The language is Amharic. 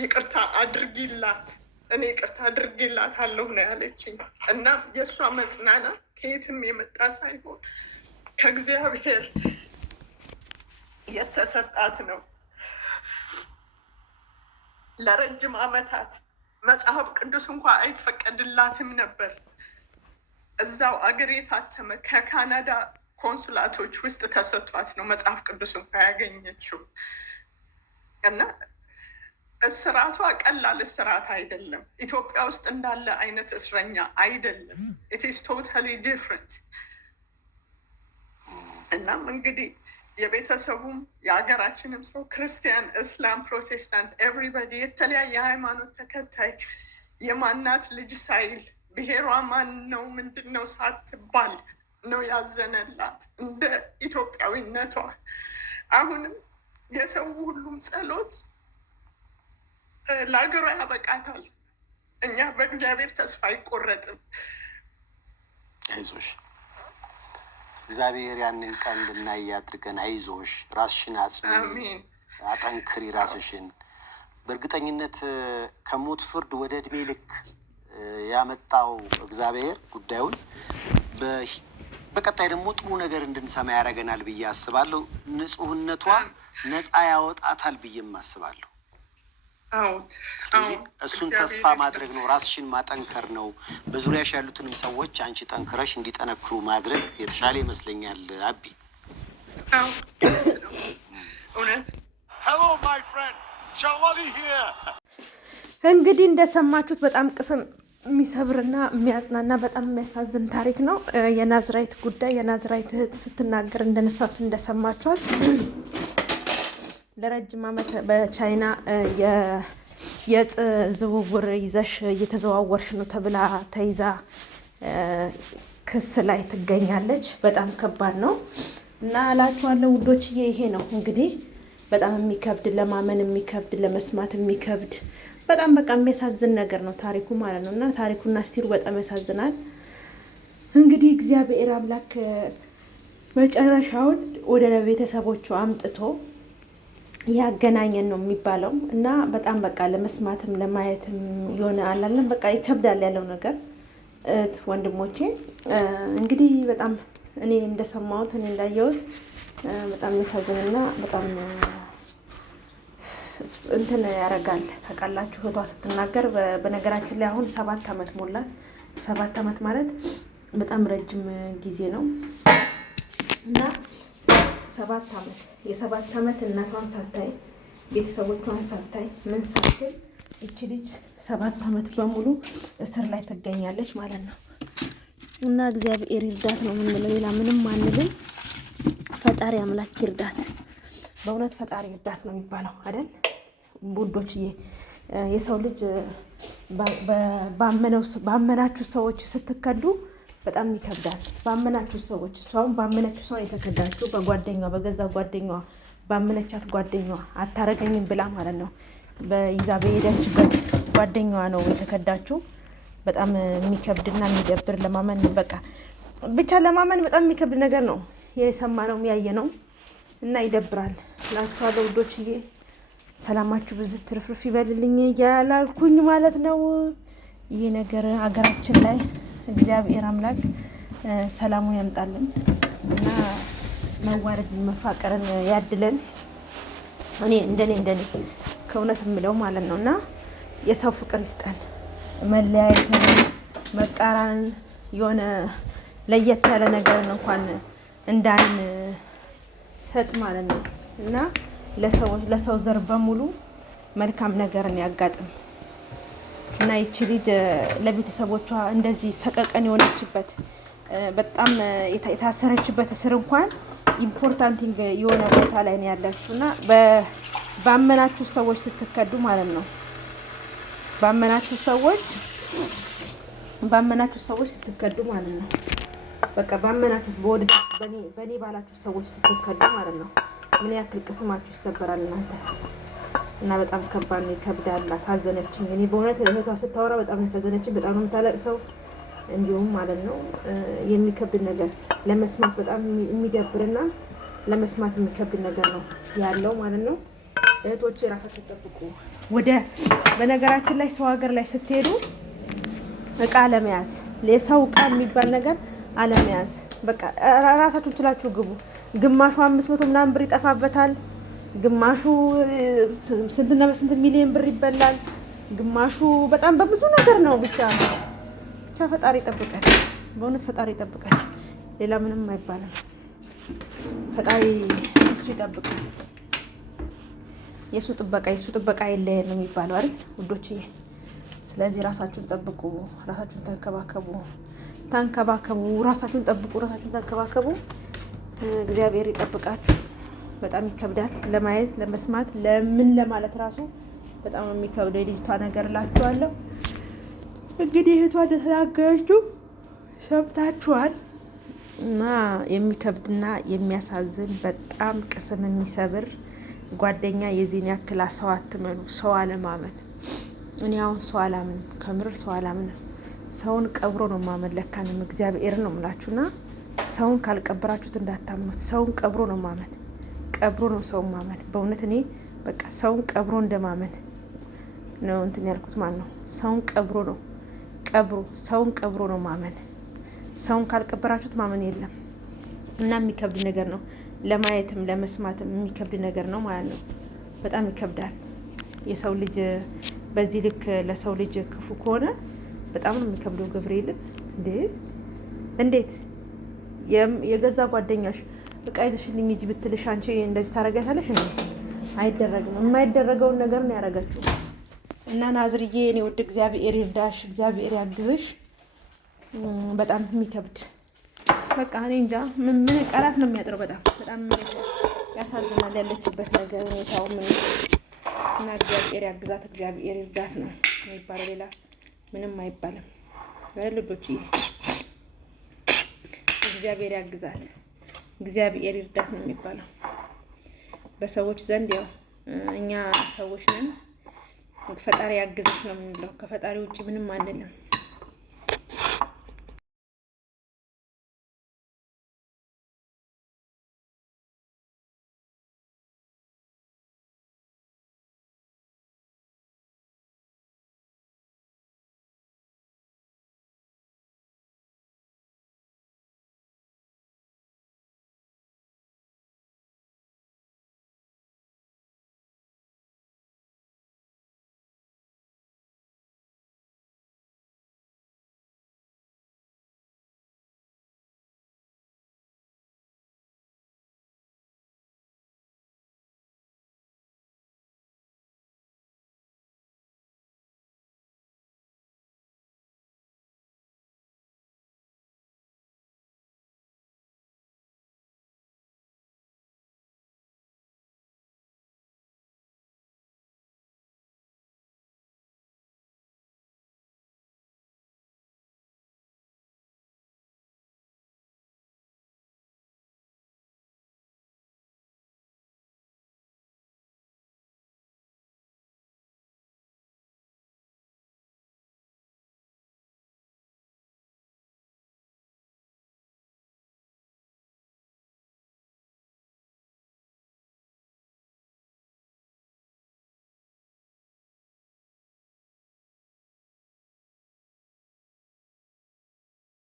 ይቅርታ አድርጊላት፣ እኔ ይቅርታ አድርጊላታለሁ ነው ያለችኝ። እና የእሷ መጽናናት ከየትም የመጣ ሳይሆን ከእግዚአብሔር የተሰጣት ነው። ለረጅም ዓመታት መጽሐፍ ቅዱስ እንኳ አይፈቀድላትም ነበር። እዛው አገር የታተመ ከካናዳ ኮንሱላቶች ውስጥ ተሰጥቷት ነው መጽሐፍ ቅዱስ እንኳ ያገኘችው። እና እስራቷ ቀላል እስራት አይደለም። ኢትዮጵያ ውስጥ እንዳለ አይነት እስረኛ አይደለም። it is totally different። እናም እንግዲህ የቤተሰቡም የሀገራችንም ሰው ክርስቲያን፣ እስላም፣ ፕሮቴስታንት ኤቭሪባዲ የተለያየ ሃይማኖት ተከታይ የማናት ልጅ ሳይል ብሔሯ ማን ነው ምንድን ነው ሳትባል ነው ያዘነላት እንደ ኢትዮጵያዊነቷ። አሁንም የሰው ሁሉም ጸሎት ለሀገሯ ያበቃታል። እኛ በእግዚአብሔር ተስፋ አይቆረጥም። አይዞሽ፣ እግዚአብሔር ያንን ቀን እንድናይ ያድርገን። አይዞሽ፣ ራስሽን አጽኚ፣ አጠንክሪ ራስሽን። በእርግጠኝነት ከሞት ፍርድ ወደ እድሜ ልክ ያመጣው እግዚአብሔር ጉዳዩን በቀጣይ ደግሞ ጥሩ ነገር እንድንሰማ ያደርገናል ብዬ አስባለሁ። ንጹህነቷ ነፃ ያወጣታል ብዬም አስባለሁ። ስለዚህ እሱን ተስፋ ማድረግ ነው፣ ራስሽን ማጠንከር ነው። በዙሪያሽ ያሉትንም ሰዎች አንቺ ጠንክረሽ እንዲጠነክሩ ማድረግ የተሻለ ይመስለኛል። አቢ እንግዲህ እንደሰማችሁት በጣም ቅስም የሚሰብርና የሚያጽናና በጣም የሚያሳዝን ታሪክ ነው። የናዝራይት ጉዳይ የናዝራይት እህት ስትናገር እንደሰማችኋት ለረጅም ዓመት በቻይና የእጽ ዝውውር ይዘሽ እየተዘዋወርሽ ነው ተብላ ተይዛ ክስ ላይ ትገኛለች። በጣም ከባድ ነው እና እላችኋለሁ ውዶችዬ፣ ይሄ ነው እንግዲህ በጣም የሚከብድ ለማመን የሚከብድ ለመስማት የሚከብድ በጣም በቃ የሚያሳዝን ነገር ነው ታሪኩ ማለት ነው። እና ታሪኩና ስቲሩ በጣም ያሳዝናል። እንግዲህ እግዚአብሔር አምላክ መጨረሻውን ወደ ቤተሰቦቹ አምጥቶ ያገናኘን ነው የሚባለው። እና በጣም በቃ ለመስማትም ለማየትም የሆነ አላለም በቃ ይከብዳል ያለው ነገር። እህት ወንድሞቼ እንግዲህ በጣም እኔ እንደሰማሁት እኔ እንዳየሁት በጣም የሚያሳዝንና በጣም እንትን ያደርጋል። ታውቃላችሁ እህቷ ስትናገር በነገራችን ላይ አሁን 7 ዓመት ሞላት። 7 ዓመት ማለት በጣም ረጅም ጊዜ ነው እና 7 ዓመት የ7 ዓመት እናቷን ሳታይ ቤተሰቦቿን ሳታይ ምን ሳትል እቺ ልጅ 7 ዓመት በሙሉ እስር ላይ ትገኛለች ማለት ነው። እና እግዚአብሔር ይርዳት ነው የምንለው፣ ሌላ ምንም አንልም። ፈጣሪ አምላክ ይርዳት። በእውነት ፈጣሪ ይርዳት ነው የሚባለው አይደል ቡዶችዬ? የሰው ልጅ ባመናችሁ ሰዎች ስትከዱ በጣም ይከብዳል። ባመናችሁ ሰዎች እሷም ባመነችው ሰው የተከዳችሁ በጓደኛዋ በገዛ ጓደኛዋ ባመነቻት ጓደኛዋ አታረገኝም ብላ ማለት ነው በይዛ በሄደችበት ጓደኛዋ ነው የተከዳችሁ። በጣም የሚከብድና የሚደብር ለማመን በቃ ብቻ ለማመን በጣም የሚከብድ ነገር ነው የሰማነው ያየነው እና ይደብራል። ላችኋለሁ ውዶችዬ፣ ሰላማችሁ ብዙ ትርፍርፍ ይበልልኝ እያላልኩኝ ማለት ነው። ይህ ነገር ሀገራችን ላይ እግዚአብሔር አምላክ ሰላሙን ያምጣልን እና መዋረድን መፋቀርን ያድለን። እኔ እንደኔ ከእውነት የምለው ማለት ነው እና የሰው ፍቅር ይስጠን። መለያየትን መቃራንን የሆነ ለየት ያለ ነገርን እንኳን እንዳን ሰጥ ማለት ነው እና ለሰው ዘር በሙሉ መልካም ነገርን ያጋጥም እና ይቺ ልጅ ለቤተሰቦቿ እንደዚህ ሰቀቀን የሆነችበት በጣም የታሰረችበት እስር እንኳን ኢምፖርታንቲንግ የሆነ ቦታ ላይ ነው ያለችው እና ባመናችሁ ሰዎች ስትከዱ ማለት ነው ባመናችሁ ሰዎች ስትከዱ ማለት ነው በቃ ባመናችሁ በኔ ባላችሁ ሰዎች ስትከዱ ማለት ነው ምን ያክል ቅስማችሁ ይሰበራል እናንተ። እና በጣም ከባድ ነው፣ ይከብዳል። አሳዘነችኝ። እኔ በእውነት እህቷ ስታወራ በጣም ያሳዘነችኝ። በጣም ነው የምታለቅሰው። እንዲሁም ማለት ነው የሚከብድ ነገር ለመስማት በጣም የሚደብርና ለመስማት የሚከብድ ነገር ነው ያለው ማለት ነው። እህቶቼ ራሳችሁን ጠብቁ። በነገራችን ላይ ሰው ሀገር ላይ ስትሄዱ እቃ አለመያዝ፣ ለሰው እቃ የሚባል ነገር አለመያዝ። በቃ ራሳችሁን ችላችሁ ግቡ። ግማሹ 500 ምናምን ብር ይጠፋበታል፣ ግማሹ ስንትና በስንት ሚሊዮን ብር ይበላል፣ ግማሹ በጣም በብዙ ነገር ነው። ብቻ ፈጣሪ ይጠብቃል። በእውነት ፈጣሪ ይጠብቃል። ሌላ ምንም አይባልም። ፈጣሪ እሱ ይጠብቃል። የሱ ጥበቃ የለየን ነው የሚባለው አይደል ውዶችዬ? ስለዚህ ራሳችሁን ጠብቁ፣ ራሳችሁን ተንከባከቡ፣ ራሳችሁን ጠብቁ፣ ራሳችሁን ተንከባከቡ። እግዚአብሔር ይጠብቃችሁ። በጣም ይከብዳል ለማየት ለመስማት፣ ለምን ለማለት ራሱ በጣም የሚከብደው የልጅቷ ነገር እላችኋለሁ። እንግዲህ እህቷ እንደተናገረችው ሰምታችኋል። እና የሚከብድና የሚያሳዝን በጣም ቅስም የሚሰብር ጓደኛ የዚህን ያክል ሰው አትመኑ። ሰው አለማመን። እኔ አሁን ሰው አላምንም፣ ከምር ሰው አላምንም። ሰውን ቀብሮ ነው ማመን። ለካንም እግዚአብሔር ነው የምላችሁና ሰውን ካልቀበራችሁት እንዳታምኑት። ሰውን ቀብሮ ነው ማመን። ቀብሮ ነው ሰውን ማመን። በእውነት እኔ በቃ ሰውን ቀብሮ እንደማመን ነው እንትን ያልኩት ማለት ነው። ሰውን ቀብሮ ነው ሰውን ቀብሮ ነው ማመን። ሰውን ካልቀበራችሁት ማመን የለም እና የሚከብድ ነገር ነው። ለማየትም ለመስማትም የሚከብድ ነገር ነው ማለት ነው። በጣም ይከብዳል። የሰው ልጅ በዚህ ልክ ለሰው ልጅ ክፉ ከሆነ በጣም ነው የሚከብደው። ገብርኤልን እንዴት የገዛ ጓደኛሽ እቃ ይዘሽልኝ ሂጂ ብትልሽ አንቺ እንደዚህ ታረጋታለሽ? አይደረግም። የማይደረገውን ነገር ነው ያደረገችው። እና ናዝርዬ እኔ ወደ እግዚአብሔር ይርዳሽ፣ እግዚአብሔር ያግዝሽ። በጣም የሚከብድ በቃ እኔ እንጃ ምን ቃላት ነው የሚያጥረው። በጣም ያሳዝናል ያለችበት ነገር ሁኔታው ምን እና እግዚአብሔር ያግዛት፣ እግዚአብሔር ይርዳት ነው የሚባለው። ሌላ ምንም አይባልም። ልጆችዬ እግዚአብሔር ያግዛት፣ እግዚአብሔር ይርዳት ነው የሚባለው በሰዎች ዘንድ። ያው እኛ ሰዎች ነን፣ ፈጣሪ ያግዝሽ ነው የምንለው። ከፈጣሪ ውጭ ምንም አንልም።